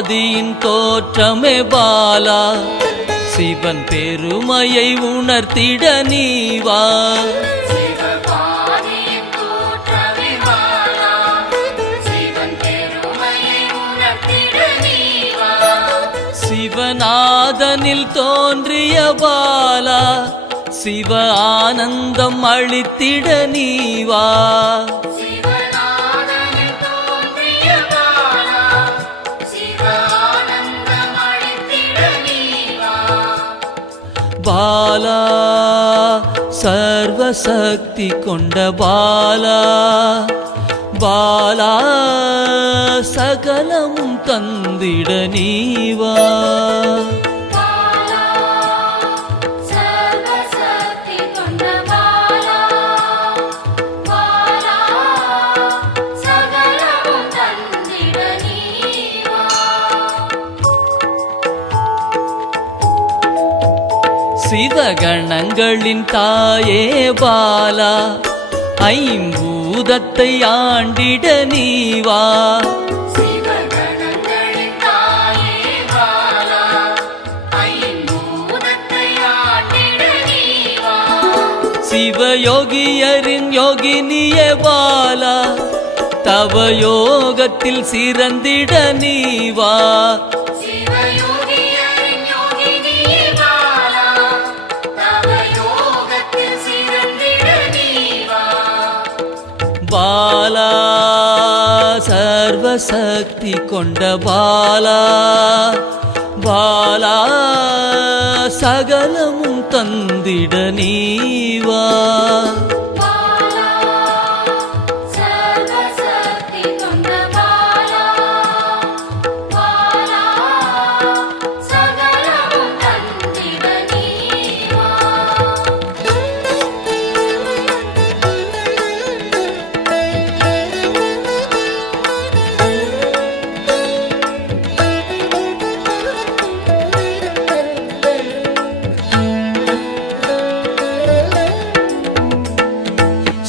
ஆதியின் தோற்றமே பாலா, சிவன் பெருமையை உணர்த்திட நீவா. சிவநாதனில் தோன்றிய பாலா, சிவ ஆனந்தம் அளித்திட நீவா. பாலா சர்வசக்தி கொண்ட பாலா, பாலா சகலமும் தந்திட நீவா. சிவகணங்களின் தாயே பாலா, ஐம்பூதத்தை ஆண்டிட நீவா. சிவயோகியரின் யோகினியே பாலா, தவ யோகத்தில் சிறந்திட நீவா. பாலா சர்வசக்தி கொண்ட பாலா, பாலா சகலமும் தந்திட நீவா.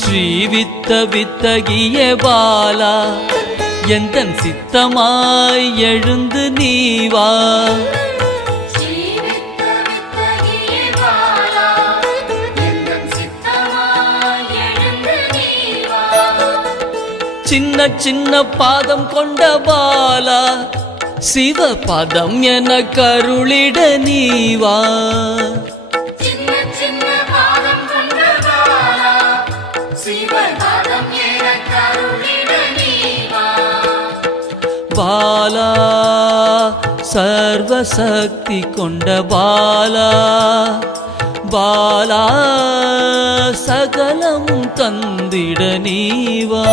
ஸ்ரீவித்த வித்தகிய பாலா, எந்தன் சித்தமாய் எழுந்து நீவா. சின்ன சின்ன பாதம் கொண்ட பாலா, சிவ பதம் என கருளிட நீவா. பாலா சர்வசக்தி கொண்ட பாலா, பாலா சகலமும் தந்திட நீவா.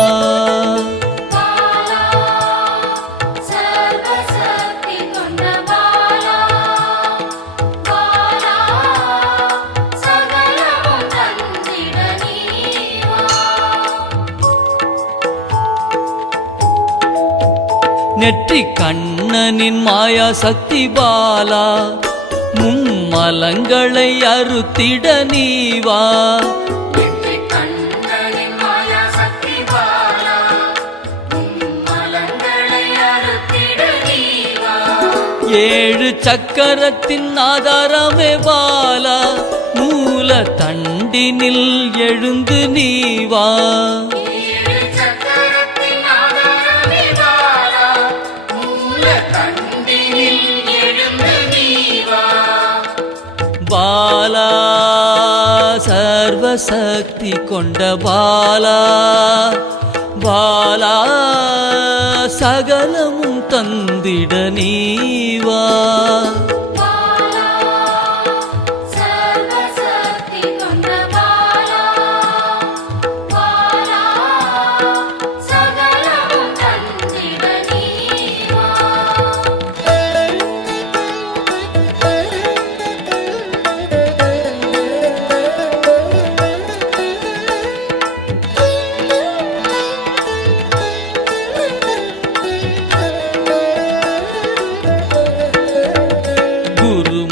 நெற்றி கண்ணனின் மாயா சக்தி பாலா, மும்மலங்களை அறுத்திட நீவா. ஏழு சக்கரத்தின் ஆதாரமே பாலா, மூல தண்டினில் எழுந்து நீவா. பாலா சர்வசக்தி கொண்ட பாலா, பாலா சகலமும் தந்திட நீவா.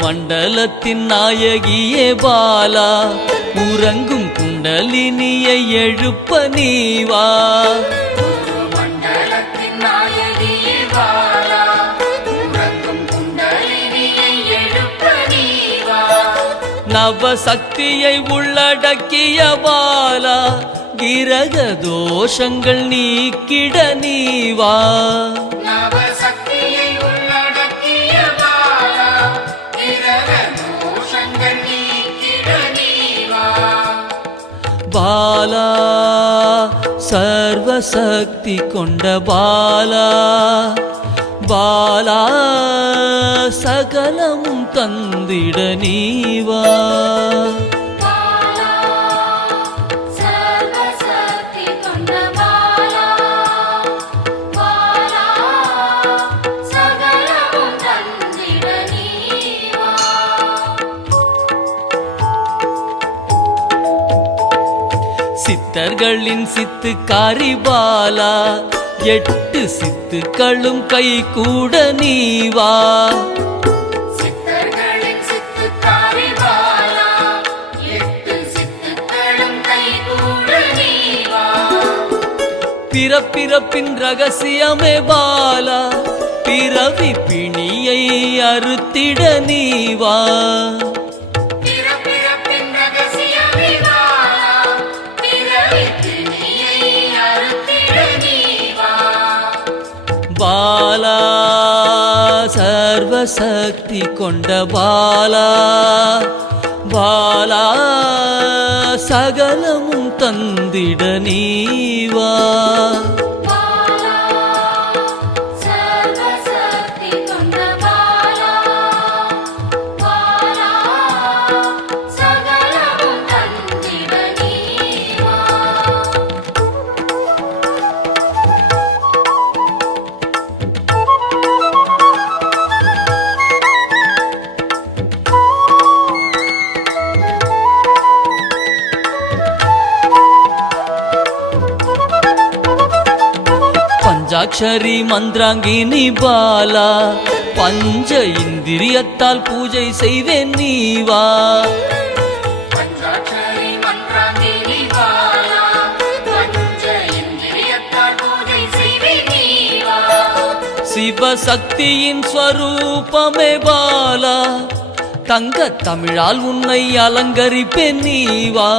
மண்டலத்தின் நாயகியே பாலா, உறங்கும் குண்டலினியை எழுப்ப நீவா. மண்டலத்தின் நாயகியே பாலா, நவசக்தியை உள்ளடக்கிய பாலா கிரக தோஷங்கள் நீக்கிட நீவா நவசக்தியை உள்ளடக்கிய பாலா கிரக தோஷங்கள் நீக்கிட நீவா பாலா சர்வசக்தி கொண்ட பாலா பாலா சகலமும் தந்திட நீவா பாலா சர்வசக்தி கொண்ட பாலா பாலா சகலமும் தந்திட நீவா சித்தர்களின் சித்துக்காரி பாலா 8 சித்துக்களும் கை கூட நீவா சித்தர்களின் சித்துக்காரி பாலா 8 சித்துக்களும் கைகூட நீவா பிறப்பிறப்பின் ரகசியமே பாலா பிறவி பிணியை அறுத்திட நீவா பிறப்பிறப்பின் ரகசியமே பாலா பிறவி பிணியை அறுத்திட நீவா பாலா சர்வசக்தி கொண்ட பாலா பாலா சகலமும் தந்திட நீவா பாலா சர்வசக்தி கொண்ட பாலா பாலா சகலமும் தந்திட நீவா பஞ்சாட்சரி மந்திராங்கினி பாலா பஞ்ச இந்திரியத்தால் பூஜை செய்வேன் நீவா பஞ்சாட்சரி மந்திராங்கினி பாலா பஞ்ச இந்திரியத்தால் பூஜை செய்வே நீவா சிவசக்தியின் ஸ்வரூபமே பாலா தங்க தமிழால் உன்னை அலங்கரிப்பேன் நீவா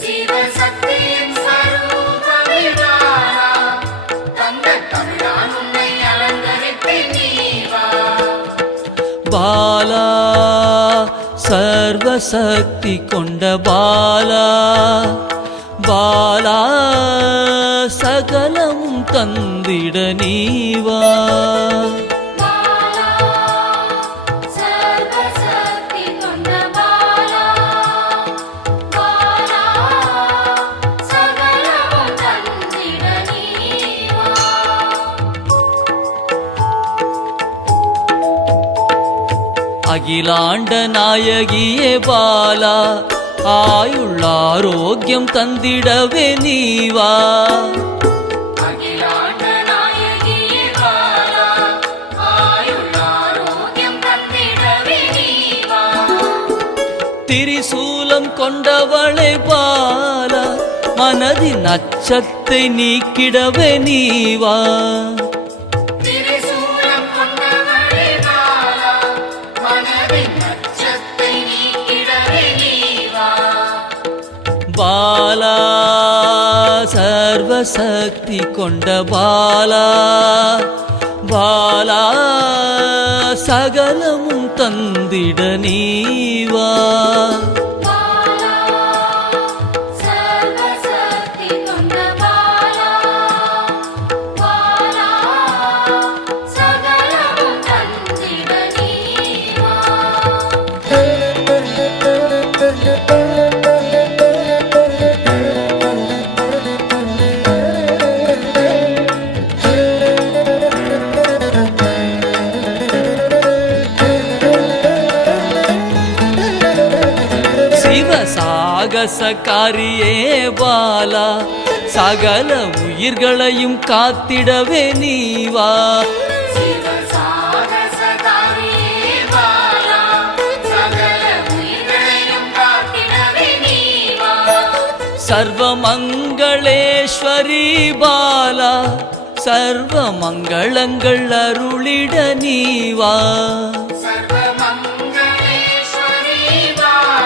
சிவசக்தியின் ஸ்வரூபமே பாலா தங்க தமிழால் உன்னை அலங்கரிப்பேன் நீவா பாலா சர்வசக்தி கொண்ட பாலா பாலா சகலமும் தந்திட நீவா பாலா சர்வசக்தி கொண்ட பாலா பாலா சகலமும் தந்திட நீவா அகிலாண்ட நாயகியே பாலா ஆயுள் ஆரோக்கியம் தந்திடவே நீவா அகிலாண்ட நாயகியே பாலா ஆயுள் ஆரோக்கியம் தந்திடவே நீவா திரிசூலம் கொண்டவளை பாலா மனதின் அச்சத்தை நீக்கிடவே நீவா திரிசூலம் கொண்டவளே பாலா மனதின் அச்சத்தை நீக்கிடவே நீவா பாலா சர்வசக்தி கொண்ட பாலா பாலா சகலமும் தந்திட நீவா பாலா சர்வசக்தி கொண்ட பாலா பாலா சகலமும் தந்திட நீவா சாகசக்காரியே பாலா சகல உயிர்களையும் காத்திடவே நீவா சிவசாகசகாரியே பாலா சகல உயிர்களையும் காத்திடவே நீவா சர்வமங்களேஸ்வரி பாலா சர்வ மங்களங்கள் அருளிட நீவா சர்வமங்களேஸ்வரி பாலா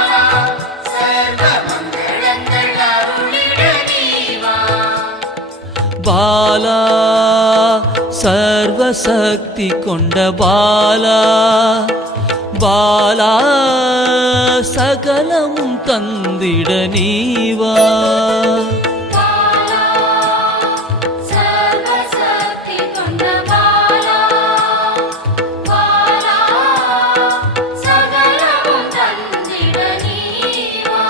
பாலா சர்வசக்தி கொண்ட பாலா பாலா சகலமும் தந்திட நீவா பாலா சர்வசக்தி கொண்ட பாலா பாலா சகலமும் தந்திட நீவா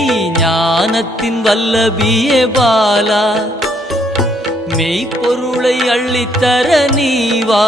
மெய்ஞானத்தின் வல்லபியே பாலா மெய்ப்பொருளை அள்ளித்தர நீவா